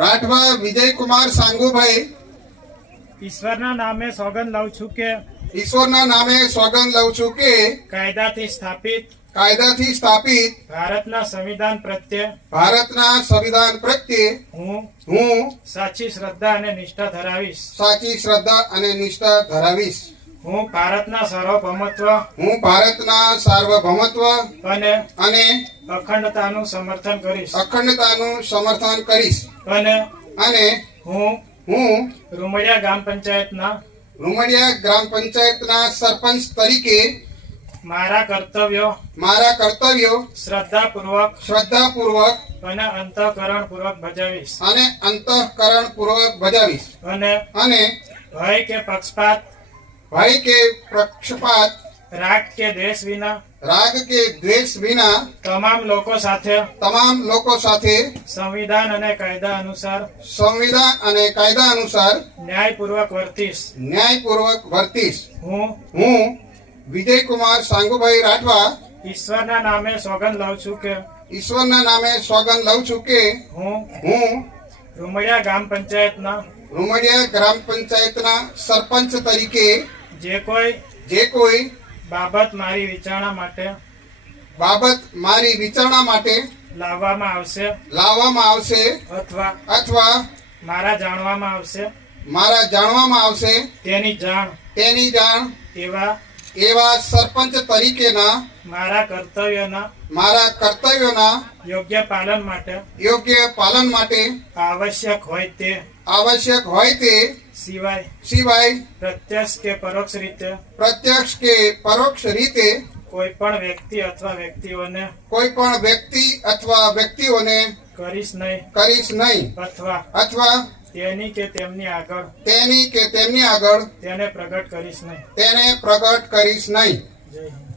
રાઠવા વિજયકુમાર સાંગુભાઈ. ઈશ્વરના નામે સોગંદ લઉં છું કે ઈશ્વરના નામે સોગંદ લઉં છું કે કાયદાથી સ્થાપિત કાયદાથી સ્થાપિત ભારતના સંવિધાન પ્રત્યે ભારતના સંવિધાન પ્રત્યે હું હું સાચી શ્રદ્ધા અને નિષ્ઠા ધરાવીશ. સાચી શ્રદ્ધા અને નિષ્ઠા ધરાવીશ. હું ભારતના સાર્વભૌમત્વ હું ભારતના સાર્વભૌમત્વ અને અને અખંડતાનું સમર્થન કરીશ. અખંડતાનું સમર્થન કરીશ. અને અને હું હું રૂમડિયા ગ્રામ પંચાયતના રૂમડિયા ગ્રામ પંચાયતના સરપંચ તરીકે મારા કર્તવ્યો મારા કર્તવ્યો શ્રદ્ધાપૂર્વક શ્રદ્ધાપૂર્વક અને અંતઃકરણપૂર્વક ભજાવીશ. અને અંતઃકરણપૂર્વક ભજાવીશ. અને અને ભય કે પક્ષપાત ભય કે પક્ષપાત રાગ કે દ્વેષ વિના રાગ કે દ્વેષ વિના તમામ લોકો સાથે તમામ લોકો સાથે સંવિધાન અને કાયદા અનુસાર સંવિધાન અને કાયદા અનુસાર ન્યાયપૂર્વક વર્તીશ. ન્યાયપૂર્વક વર્તીશ. હું હું વિજયકુમાર સાંગુભાઈ રાઠવા ઈશ્વરના નામે સોગંદ લઉં છું કે ઈશ્વરના નામે સોગંદ લઉં છું કે હું હું રૂમડિયા ગ્રામ પંચાયતના રૂમડિયા ગ્રામ પંચાયતના સરપંચ તરીકે જે કોઈ જે કોઈ બાબત મારી વિચારણા માટે બાબત મારી વિચારણા માટે લાવવામાં આવશે લાવવામાં આવશે અથવા અથવા મારા જાણવામાં આવશે મારા જાણવામાં આવશે તેની જાણ તેની જાણ એવા એવા સરપંચ તરીકેના મારા કર્તવ્યના મારા કર્તવ્યોના યોગ્ય પાલન માટે યોગ્ય પાલન માટે આવશ્યક હોય તે આવશ્યક હોય તે સિવાય સિવાય પ્રત્યક્ષ કે પરોક્ષ રીતે પ્રત્યક્ષ કે પરોક્ષ રીતે કોઈ પણ વ્યક્તિ અથવા વ્યક્તિઓને કોઈ પણ વ્યક્તિ અથવા વ્યક્તિઓને કરીશ નહીં. કરીશ નહીં અથવા અથવા તેની કે તેમની આગળ. તેની કે તેમની આગળ તેને પ્રગટ કરીશ નહીં. તેને પ્રગટ કરીશ નહીં. જય હિન્દ.